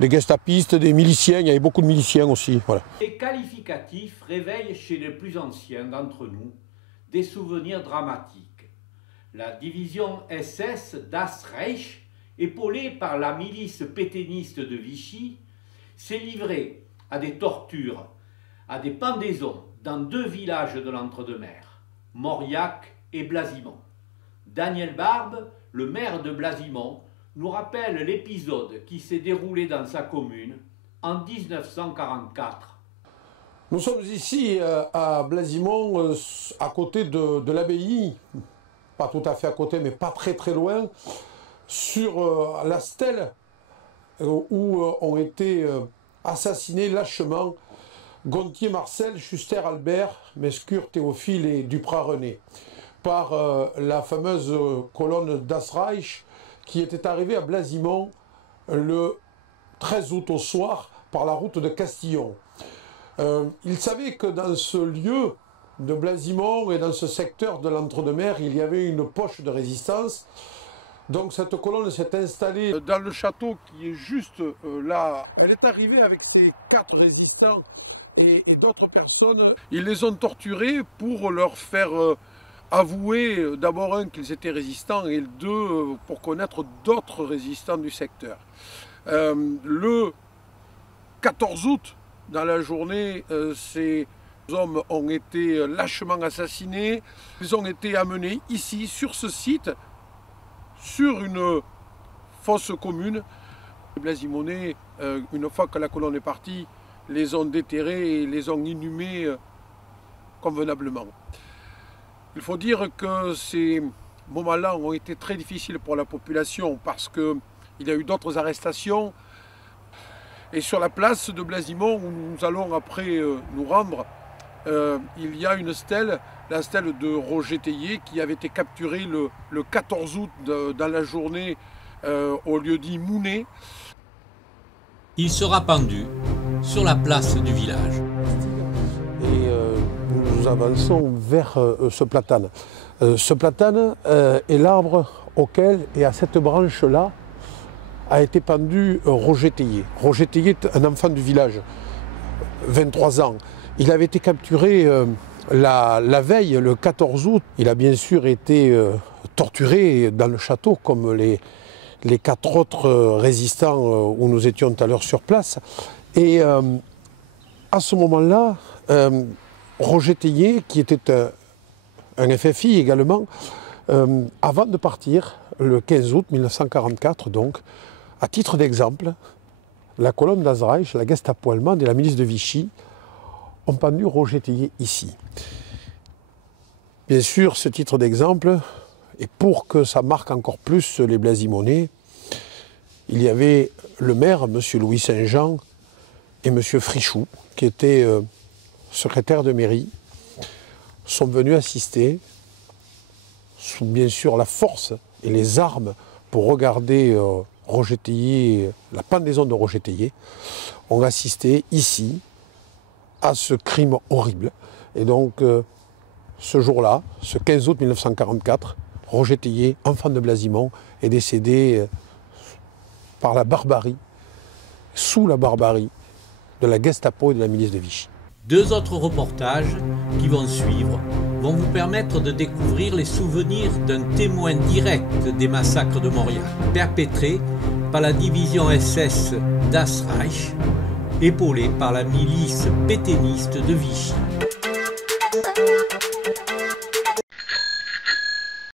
Des gestapistes, des miliciens, il y avait beaucoup de miliciens aussi. Voilà. Les qualificatifs réveillent chez les plus anciens d'entre nous des souvenirs dramatiques. La division SS Das Reich, épaulée par la milice pétainiste de Vichy, s'est livrée à des tortures, à des pendaisons dans 2 villages de l'Entre-deux-Mers, Mauriac et Blasimont. Daniel Barbe, le maire de Blasimont, nous rappelle l'épisode qui s'est déroulé dans sa commune en 1944. Nous sommes ici à Blasimont, à côté de l'abbaye, pas tout à fait à côté, mais pas très très loin, sur la stèle où ont été assassinés lâchement Gontier Marcel, Schuster Albert, Mescure Théophile et Duprat René, par la fameuse colonne Das Reich qui était arrivée à Blasimont le 13 août au soir par la route de Castillon. Ils savaient que dans ce lieu de Blasimont et dans ce secteur de l'Entre-deux-Mers, il y avait une poche de résistance. Donc cette colonne s'est installée dans le château qui est juste là. Elle est arrivée avec ses 4 résistants et d'autres personnes. Ils les ont torturés pour leur faire avouer d'abord qu'ils étaient résistants et 2 pour connaître d'autres résistants du secteur. Le 14 août, dans la journée, ces hommes ont été lâchement assassinés. Ils ont été amenés ici, sur ce site, sur une fosse commune. Les Blasimonais, une fois que la colonne est partie, les ont déterrés et les ont inhumés convenablement. Il faut dire que ces moments-là ont été très difficiles pour la population parce qu'il y a eu d'autres arrestations. Et sur la place de Blasimont, où nous allons après nous rendre, il y a une stèle, la stèle de Roger Théier, qui avait été capturée le 14 août dans la journée au lieu-dit Mounet. Il sera pendu sur la place du village. Et nous avançons vers ce platane. Ce platane est l'arbre auquel, et à cette branche-là, a été pendu Roger Théier. Roger Théier est un enfant du village, 23 ans. Il avait été capturé la veille, le 14 août. Il a bien sûr été torturé dans le château, comme les 4 autres résistants où nous étions tout à l'heure sur place. Et à ce moment-là, Roger Théier, qui était un FFI également, avant de partir, le 15 août 1944, donc, à titre d'exemple, la colonne Das Reich, la Gestapo allemande et la milice de Vichy ont pendu Roger Théier ici. Bien sûr, ce titre d'exemple, et pour que ça marque encore plus les Blasimonais, il y avait le maire, M. Louis Saint-Jean, et M. Frichou, qui étaient secrétaires de mairie, sont venus assister, sous bien sûr la force et les armes, pour regarder Roger Théier, la pendaison de Roger Théier, ont assisté ici à ce crime horrible. Et donc, ce jour-là, ce 15 août 1944, Roger Théier, enfant de Blasimont, est décédé par la barbarie, sous la barbarie de la Gestapo et de la milice de Vichy. 2 autres reportages qui vont suivre vont vous permettre de découvrir les souvenirs d'un témoin direct des massacres de Mauriac, perpétrés par la division SS Das Reich, épaulée par la milice pétainiste de Vichy.